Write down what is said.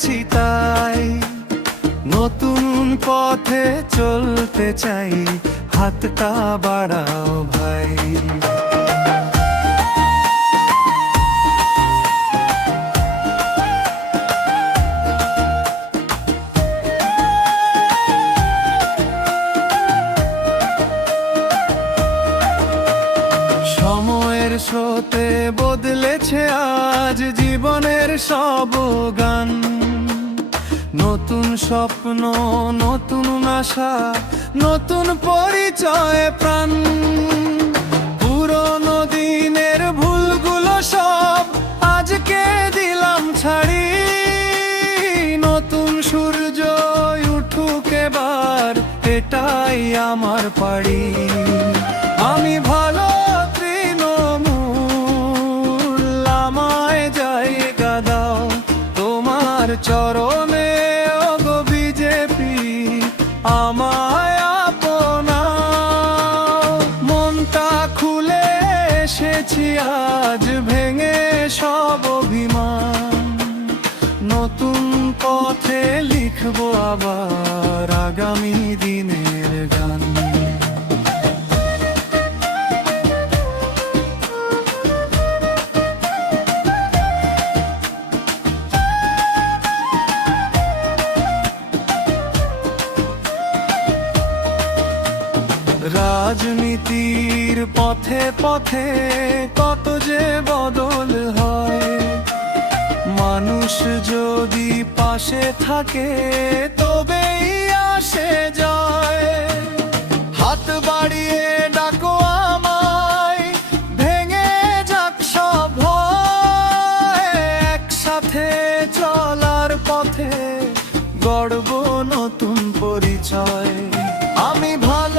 এসেছি তাই নতুন পথে চলতে চাই, হাতটা বাড়াও ভাই। সময়ের স্রোতে বদলেছে আজ জীবনের সব গান, নতুন স্বপ্ন, নতুন আশা, নতুন পরিচয় প্রাণ। পুরনো দিনের ভুলগুলো সব আজকে দিলাম ছাড়ি, নতুন সূর্য উঠুক এবার, এটাই আমার পাড়ি। আমি ভালো তৃণমূল, আমায় জায়গা দাও তোমার চরণে, ওগো বিজেপি আমায় আপনাও। মনটা খুলে এসেছি আজ, ভেঙে সব অভিমান, নতুন পথে লিখবো আবার আগামী দিনের গান। রাজনীতির পথে পথে কত যে বদল হয়, মানুষ যদি পাশে থাকে তবেই আসে যায়। হাত বাড়িয়ে ডাকো আমায়, ভেঙে যাক সব ভয়, একসাথে চলার পথে গড়ব নতুন পরিচয়। আমি ভালো